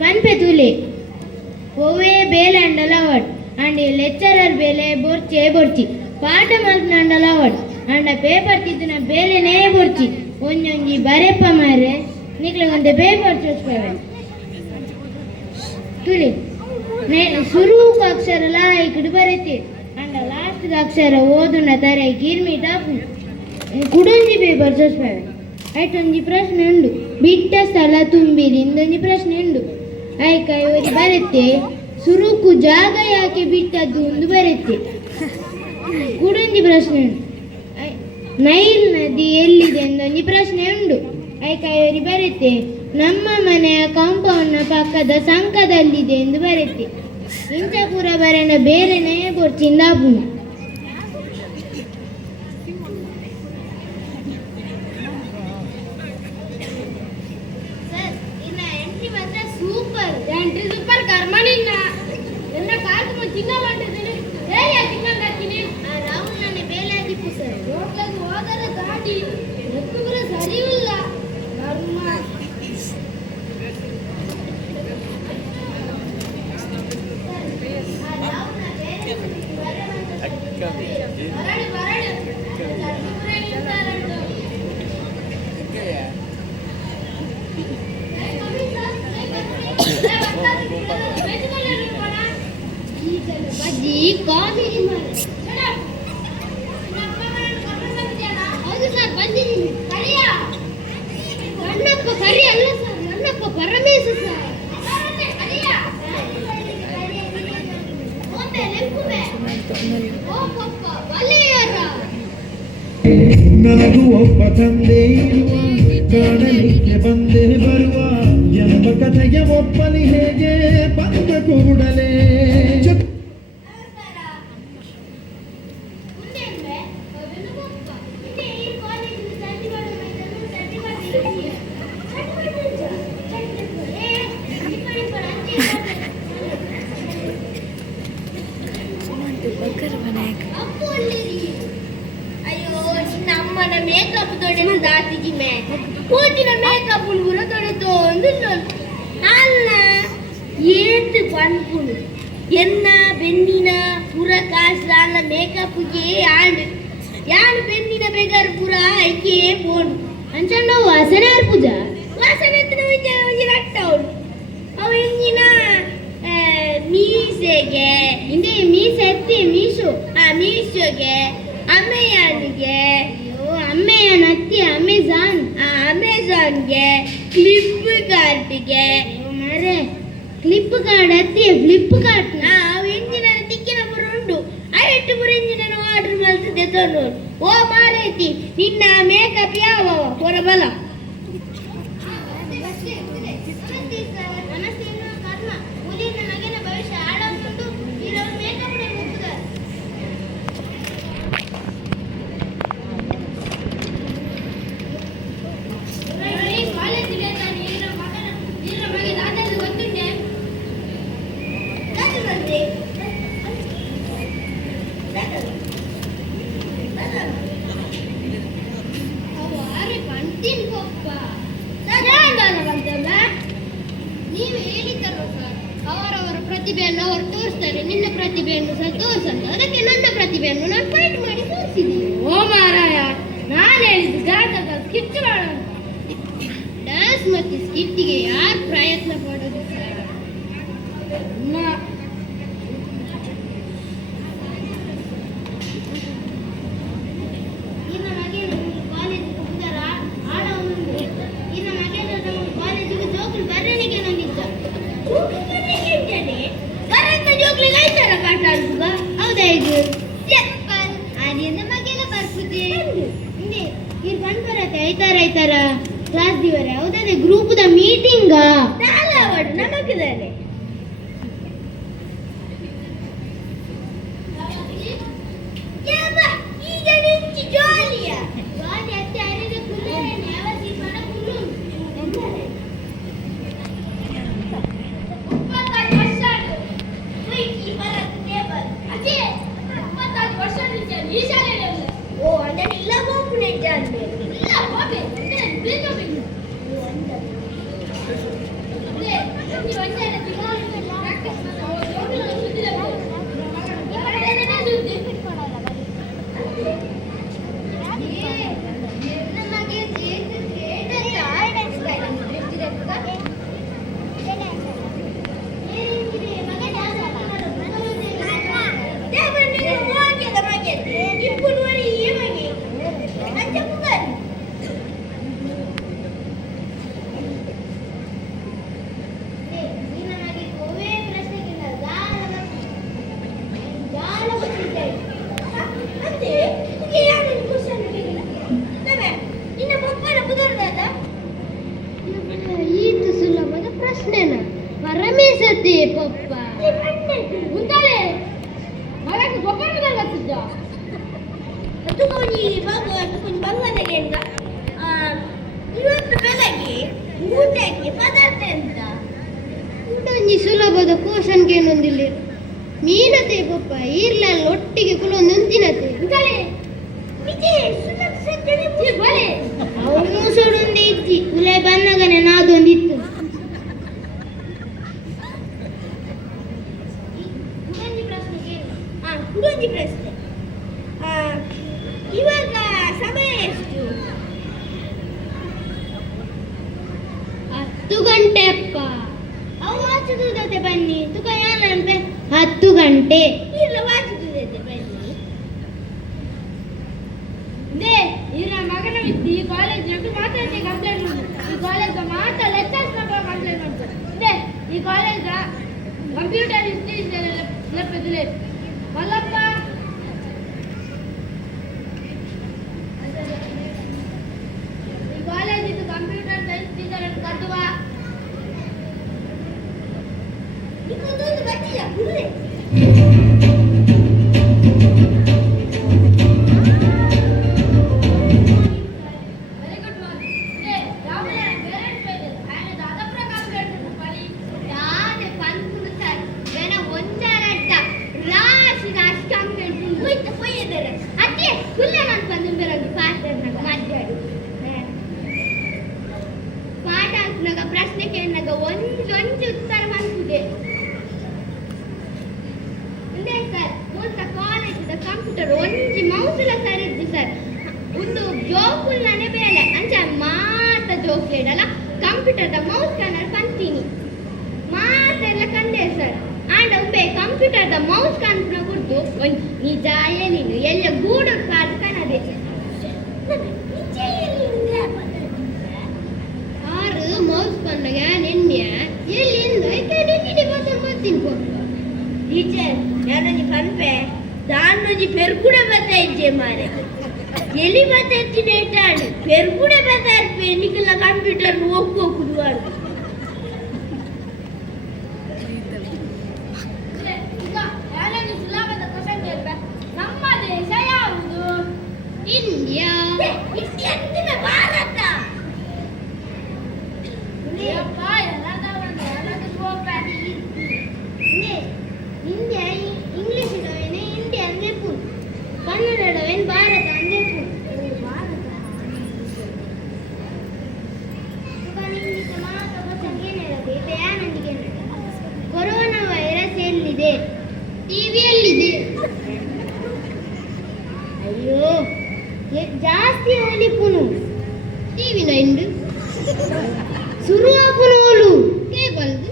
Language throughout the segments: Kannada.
ಪನ್ಪೆ ತುಲೆ ಒವ್ವೇ ಬೇಲೆ ಅಂಡಲ ಅವಡ್ ಅಂಡ್ ಲೆಕ್ಚರರ್ ಬೇಲೆ ಬೊರ್ಚೆ ಬೊರ್ಚಿ ಪಾಠ ಮಲ್ಪನಂಡಲ ಅವಡ್ ಅಂಡ ಪೇಪರ್ ತಿದ್ದಿನ ಬೇಲೆನೇ ಬೊರ್ಚಿ ಒಂಜೊಂಜಿ ಬರೆಪ್ಪ ಮಾರೆ ನಿಕ್ಲೆಗೊಂದೆ ಪೇಪರ್ ಚೋಸ್ಪವೆ ತುಲಿ ಶುರುಕ ಅಕ್ಷರ ಲಾಯ್ಕುಡು ಬರೆತಿ ಅಂಡ ಲಾಸ್ಟ್ ಅಕ್ಷರ ಓದುನ ತರ ಗಿರ್ಮಿಟ ಕುಡೊಂಜಿ ಪೇಪರ್ ಚೋಸ್ಪವೆ ಐಟೊಂಜಿ ಪ್ರಶ್ನೆ ಉಂಡು ಬಿಟ್ಟ ಸ್ಥಳ ತುಂಬಿರಿ ಇಂದೊಂಜಿ ಪ್ರಶ್ನೆ ಉಂಡು ಐಕ ಇವರಿ ಬರೆತ್ತೆ ಸುರುಕು ಜಾಗ ಯಾಕೆ ಬಿಟ್ಟದ್ದು ಒಂದು ಬರೆತ್ತೆ ಕುಡೊಂಜಿ ಪ್ರಶ್ನೆ ಉಂಡು ನೈಲ್ ನದಿ ಎಲ್ಲಿದೆ ಎಂದೊಂಜಿ ಪ್ರಶ್ನೆ ಉಂಡು ಐಕ ಇವರಿ ಬರೆತ್ತೆ ನಮ್ಮ ಮನೆಯ ಕಾಂಪೌಂಡ್ನ ಪಕ್ಕದ ಸಂಕದಲ್ಲಿದೆ ಎಂದು ಬರೆತ್ತೆ ಇಂಚ ಪೂರ ಬರೆನ ಬೇರೆನೇ ಕೊರ್ಚಿಂದ ಆಪುಂಡು ಸೂಪರ್ ಎಂಟ್ರಿ ಸೂಪರ್ ಕರ್ಮನಿಲ್ಲ ಎಲ್ಲ ಕಾಲ್ತು ಚಿನ್ನ ಬಂದಿದ್ದೀನಿ ಏಯ ಚಿನ್ನ ಹಾಕಿನಿ ಆ ರಾಹುಲ್ ನನ್ನ ಬೇಲೆ ಹಾಕಿಪ್ಪು ಸರ್ ರೋಡ್ಲಾಗಿ ಹೋದರೆ ಗಾಡಿ ಎತ್ತುಗುರ ಸರಿ ಇಲ್ಲ ಕರ್ಮ ಬಜ್ಜಿ ಕಾಫಿ ಹೌದು ಸರ್ ಬಂದಿದ್ದೀನಿ ಕರಿಯ ನನ್ನಪ್ಪ ಕರಿ ಅಲ್ಲ ಸರ್ ನನ್ನಪ್ಪ ಪರಮೇಶ ಸರ್ ನನಗೂ ಒಬ್ಬ ತಂದೆ ಇರುವ ಕಾಣಲಿಕ್ಕೆ ಬಂದೆ ಬರುವ ಎಂಬ ಕಥೆಗೆ ಒಪ್ಪಲಿ ಹೇಗೆ ಬಂದ ಕೂಡಲೇ ಮೇಕಪ್ ತೊಡೆದು ದಾತಿಜಿ ಮೇ ಕೂತಿನ ಮೇಕಪ್ ಪುರ ತೊಡೆದು ಅಲ್ಲ ಏತು ಪನ್ಪುನು ಎನ್ನ ಬೆನ್ನಿನ ಪುರ ಕಾಸ್ರ ಅಲ್ಲ ಮೇಕಪ್ಗೆ ಆಂಡ್ ಯಾನು ಬೆನ್ನಿನ ಬೇಗಾರ ಪುರ ಐಕೆ ಬೋನು ಅಂಚಂಡ ವಾಸನೆ ಪೂಜ ವಾಸನೆ ಎತ್ತಿನ ಒಂಜಿ ರಟ್ಟ ಅವಳು ಅವ ಎಂಜಿನ ಮೀಸೆಗೆ ಹಿಂದೆ ಮೀಸೆ ಎತ್ತಿ ಮೀಶೋ ಮೀಶೋಗೆ ಅಮೆಯಾನಿಗೆ ಅಮೆಯಾನ್ ಹತ್ತಿ ಅಮೆಜಾನ್ಗೆ ಫ್ಲಿಪ್ಕಾರ್ಟ್ಗೆ ಮರೆ ಫ್ಲಿಪ್ಕಾರ್ಟ್ ಹತ್ತಿ ಫ್ಲಿಪ್ಕಾರ್ಟ್ ಅವು ಎಂಜಿನ ತಿಕ್ಕಿನ ಪುರ ಉಂಡು ಐಟು ಪುರ ಎಂಜಿನ ಆರ್ಡರ್ ಮಾಡ್ತಿದ್ದೆ ತೊಂಡು ಓ ಮಾರೈತಿ ನಿನ್ನ ಮೇಕಪ್ ಯಾವ ಪುರ ಬಲ ನೀವು ಹೇಳಿದ್ದಲ್ವ ಸರ್ ಅವರವರ ಪ್ರತಿಭೆಯನ್ನು ಅವರು ತೋರಿಸ್ತಾರೆ ನಿನ್ನ ಪ್ರತಿಭೆಯನ್ನು ಸಹ ತೋರಿಸಂತ ಅದಕ್ಕೆ ನನ್ನ ಪ್ರತಿಭೆಯನ್ನು ನಾನು ಫೈಟ್ ಮಾಡಿ ತೋರಿಸಿದ್ದೀನಿ ಓ ಮಾರಾಯ ನಾನು ಹೇಳಿದ್ದು ಜಾತಕ ಸ್ಕಿಚ್ ಮಾಡೋಣ ಡ್ಯಾನ್ಸ್ ಮತ್ತು ಸ್ಕಿಟ್ಟಿಗೆ ಯಾರು ಪ್ರಯತ್ನ ಪಡೋದು ಸರ್ ಹೌದಾ ಇದು ಆರ್ಯನ ಮಗೆಲ್ಲ ಬರ್ಪುಜೆ ಹಿಂದೆ ಇರ್ ಬಂದ್ಬರತ್ತೆ ಐತಾರ ಕ್ಲಾಸ್ ದಿವರೆ ಹೌದಾ ಗ್ರೂಪ್ದ ಮೀಟಿಂಗ್ ನಮಗಿದ್ದಾರೆ ಸತ್ತೆ ಪಪ್ಪ ಉಂಟಾಳೆ ಮಗಕ್ಕೆ ಗೊಬ್ಬರ ಗೊತ್ತಿದ್ದ ತುಕೋನಿ ಭಗವಂತಗೆ ಇವತ್ತು ಬೆಳಗ್ಗೆ ಊಟಕ್ಕೆ ಪದಾರ್ಥ ಎಂತ ಒಂಜಿ ಸುಲಭದ ಕೋಶನ್ಗೆ ಏನೊಂದಿಲ್ಲ ಮೀನತೆ ಪಪ್ಪ ಈರ್ಲಲ್ಲಿ ಒಟ್ಟಿಗೆ ಕುಲೊಂದು ಉಂತಿನತೆ ಅವನು ಸೊಡೊಂದು ಇತ್ತಿ ಉಲೆ ಬಂದಾಗನೆ ನಾದೊಂದಿತ್ತು ಕುಡೋಜಿ ಪ್ರಶ್ನೆ ಇವಾಗ ಸಮಯ ಎಷ್ಟು 10 ಗಂಟೆ ಅಪ್ಪ ಅವು ವಾಚಿಸುತ್ತೆ ಬನ್ನಿ ತುಕ ಯಾನಂತೆ 10 ಗಂಟೆ ಇಲ್ಲ ವಾಚಿಸುತ್ತೆ ಬನ್ನಿ ದೇ ಇರ ಮಗನ ವಿದ್ದಿ ಈ ಕಾಲೇಜ್ ನಟ್ಟು ಮಾತಾಡ್ತೆ ಕಂಪ್ಲೇಂಟ್ ಮಾಡಿ ಈ ಕಾಲೇಜ್ ಮಾತಾ ಲೆಕ್ಚರ್ಸ್ ನಟ್ಟು ಕಂಪ್ಲೇಂಟ್ ಮಾಡ್ತಾರೆ ದೇ ಈ ಕಾಲೇಜ್ ಕಂಪ್ಯೂಟರ್ ಇಸ್ತಿದ್ದಾರೆ ಲೆಪ್ಪದಿಲೆ ಮಲ್ಲಪ್ಪ ಈ ಕಾಲೇಜ್ ಇದು ಕಂಪ್ಯೂಟರ್ ಸೈನ್ಸ್ ಟೀಚರ್ ಅಂತ ಕರೆದುವ ಇದೊಂದು ಬಚ್ಚಿಯ ಗುರುವೆ ಪ್ರಶ್ನೆಗೆ ಒಂದೊಂದು ಉತ್ತರ ಬಂದಿದೆ ಸರ್ ಮೂಲಕ ಕಾಲೇಜಿದ ಕಂಪ್ಯೂಟರ್ ಒಂಜಿ ಮೌಸುಲ ಸರ್ ಇದ್ದು ಸರ್ ಒಂದು ಜೋಕುಲ್ನೇ ಬೇಲೆ ಅಂಚ ಮಾತ ಜೋಕ್ ಇಡಲ್ಲ ಕಂಪ್ಯೂಟರ್ದ ಮೌಸ್ ಕನ್ನಡ ಪಂತೀನಿ ಮಾತೆಲ್ಲ ಕಂಡೆ ಸರ್ ಆಂಡ ಉಂಬೆ ಕಂಪ್ಯೂಟರ್ದ ಮೌಸ್ ಕನ್ಪುನ ಕುಡ್ದು ನಿಜ ಏನಿನು ಎಲ್ಲ ಗೂಡು ಕಾದು ಕನದೆ ಆರು ಮೌಸ್ ಪಂಡಗ ನೆನ್ನೆ ಎಲ್ಲಿಂದ ಡಿಗ್ರಿ ಬಸರ್ ಬರ್ತೀನಿ ಟೀಚರ್ ഞാനൊരു പൻപേ ദാണ്ടൊരു പെർക്കുടെ ബത്തായിച്ചേ മാരെ എലി ബത്തായിട്ടാണ് പെർക്കുടെ ബത്തായിപ്പോ എനിക്കുള്ള കമ്പ്യൂട്ടർ നോക്കോ കുടുവാണ് ನಮ್ಮ ದೇಶ ಯಾವುದು India India Bharat India English ಇಡವೇನೆ ಇಂಡಿಯಾ ಅಂದ್ರೆ ಪುಲ್ ಕನ್ನಡ ಇಡವೇನು ಭಾರತ ಅಂದ್ರೆ ಪುಲ್ ಕೊರೋನಾ ವೈರಸ್ ಎಲ್ಲಿದೆ ಟಿವಿಯಲ್ಲಿದೆ ಅಯ್ಯೋ ಜಾಸ್ತಿ ಹೋಲಿಪುನು ಟಿವಿ ನೈಂಡು ಶುರುವಾಪುನು ಹೋಲು ಕೇಬಲ್ದು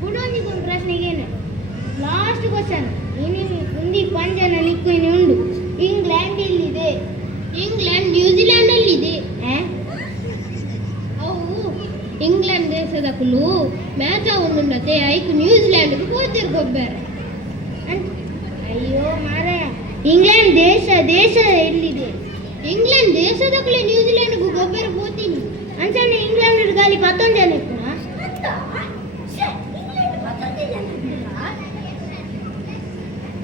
ಕುಡೋನಿಗೊಂದು ಪ್ರಶ್ನೆಗೇನೆ ಲಾಸ್ಟ್ ಕ್ವಶನ್ ಇನ್ನು ಮುಂದಿ ಪಂಜನ ನಿಕ್ಕು ಉಂಡು ಇಂಗ್ಲೆಂಡ್ ಎಲ್ಲಿದೆ ಇಂಗ್ಲೆಂಡ್ ನ್ಯೂಜಿಲೆಂಡ್ ಅಲ್ಲಿದೆ ಅವು ಇಂಗ್ಲೆಂಡ್ ದೇಶದ ಕುಲು ಮ್ಯಾಚ್ ಆಗುಂಡತೆ ಐಕು ನ್ಯೂಜಿಲೆಂಡ್ಗೆ ಹೋತಿರ್ಗೊಬ್ಬಾರೆ ಅಯ್ಯೋ ಮಾರಾಯ ಇಂಗ್ಲೆಂಡ್ ದೇಶ ಎಲ್ಲಿದೆ ಇಂಗ್ಲೆಂಡ್ ದೇಶದ ಕುಲೆ ನ್ಯೂಜಿಲೆಂಡ್ಗೂ ಗೊಬ್ಬರ ಹೋತೀನಿ ಅಂಚನೆ ಇಂಗ್ಲೆಂಡ್ ಗಾಲಿ 11 ಜನ ಇತ್ತು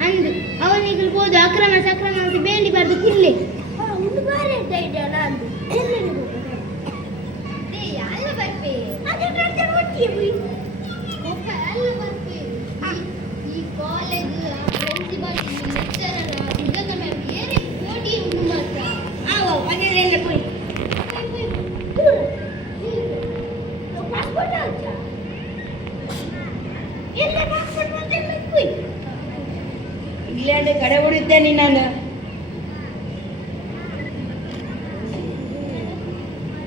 ಅಂದು ಅವನಿಗೆ ಹೋದು ಅಕ್ರಮ ಸಕ್ರಮ ಅಂತ ಬೇಲಿ ಬರ್ದು ಕುಲ್ಲಿ ಒಂದು ಬಾರಿ ಅಂತ ಇದ್ದಾನ ಅಂದು ಎಲ್ಲ ಬರ್ಪೆ ಎಲ್ಲ ಬರ್ಪೆ ಈ ಕಾಲೇಜ್ ಪ್ರಿನ್ಸಿಪಾಲ್ ಲೆಕ್ಚರರ್ ಇದನ್ನ ಮ್ಯಾಮ್ ಏನೇ ಕೋಟಿ ಉಂಟು ಮಾತ್ರ ಮನೆಯಲ್ಲ പോയി ಪಾಸ್ಪೋರ್ಟ್ ಆಚ ಎಲ್ಲ ಪಾಸ್ಪೋರ್ಟ್ ಮತ್ತೆ പോയി ಇಂಗ್ಲೆಂಡ್ ಕಡೆ ಹೊಡಿತೇನೆ ನಾನು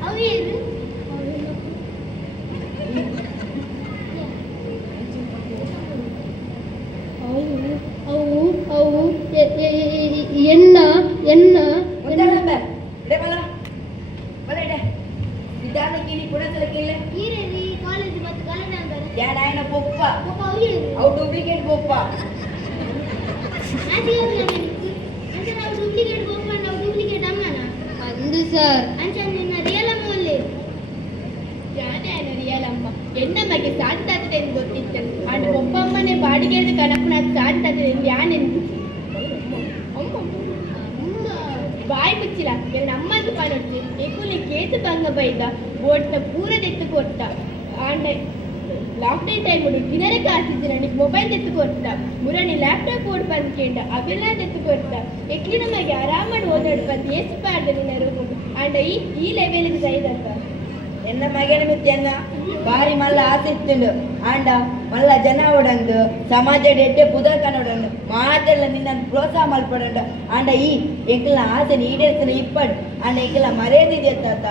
ಅವೇನು ಅವು ಎಣ್ಣ ಎಣ್ಣ ಈರೇರಿ ಕಾಲೇಜ್ ಮತ್ತು ಕನ್ನಡ ಅಂತಾರೆ ಪೊಪ್ಪ ಅವು ಡೂಪ್ಲಿಕೇಟ್ ಪೊಪ್ಪ అంటే ನಾವು డూప్లికేట్ బొమ్మ ನಾವು డూప్లికేట్ అమ్మనా అందు సార్ అంటే నిన్న రియల్ అమ్మ వాళ్ళే యాదే ఆయన రియల్ అమ్మ ಎನ್ನಮಗೆ ಸಾಧ್ಯಾಗ್ತದೆ ಎಂದು ಗೊತ್ತಿತ್ತು ಅಂಡ್ ಒಪ್ಪಮ್ಮನೆ ಬಾಡಿಗೆ ಕನಪನ ಸಾಧ್ಯಾಗ್ತದೆ ಎಂದು ಯಾನೆಂದು ಬಾಯಿ ಮುಚ್ಚಿಲ್ಲ ಎಲ್ಲ ನಮ್ಮಂದು ಪನೊಟ್ಟು ಎಕುಲಿ ಕೇತು ಭಂಗ ಬೈದ ಬೋಟ್ನ ಪೂರದೆತ್ತು ಕೊಟ್ಟ ಅಂಡ್ ಲಾಕ್ಡೌನ್ ಟೈಮ್ ಡಿನ್ನರ್ ಕಾಸಿದ್ದ ನಿಕ್ ಮೊಬೈಲ್ ತೆತ್ತು ಕೊಟ್ಟ ಮುರಣಿ ಲ್ಯಾಪ್ಟಾಪ್ ಓಡ್ ಬಂದ್ಕೊಂಡ ಅವೆಲ್ಲ ತೆತ್ತು ಕೊಟ್ಟ ಎಕ್ಲಿ ನಮಗೆ ಆರಾಮಾಗಿ ಓದಾಡು ಬಂದು ಎಷ್ಟು ಪಾಡ್ದ ನಿನ್ನ ರೂಮ್ ಅಂಡ್ ಈ ಲೆವೆಲ್ಗೆ ಸೈದಂತ ಎನ್ನ ಮಗನ ಮಿತ್ಯನ್ನ ಬಾರಿ ಮಲ್ಲ ಆಸೆ ಇತ್ತುಂಡು ಆಂಡ ಮಲ್ಲ ಜನ ಒಡಂದು ಸಮಾಜ ಎಡ್ಡೆ ಪುದರ್ಕನೊಡಂದು ಮಾತೆಲ್ಲ ನಿನ್ನನ್ನು ಪ್ರೋತ್ಸಾಹ ಮಲ್ಪಡಂಡ ಆಂಡ ಈ ಎಂಕಲ್ನ ಆಸೆ ಈಡೇರಿಸಿನ ಇಪ್ಪಡು ಆಂಡ ಎಂಕಲ್ನ ಮರೆಯದಿದೆ ತಾತ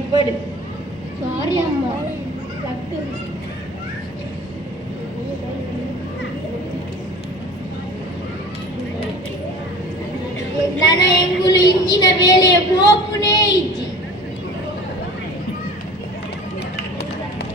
ಇಪ್ಪಡು ಸಾರಿ ಅಮ್ಮ ಸತ್ತು ನನ್ನ ಎಂಗುಲು ಇಂಚಿನ ಮೇಲೆ ಪೋಪುನೇ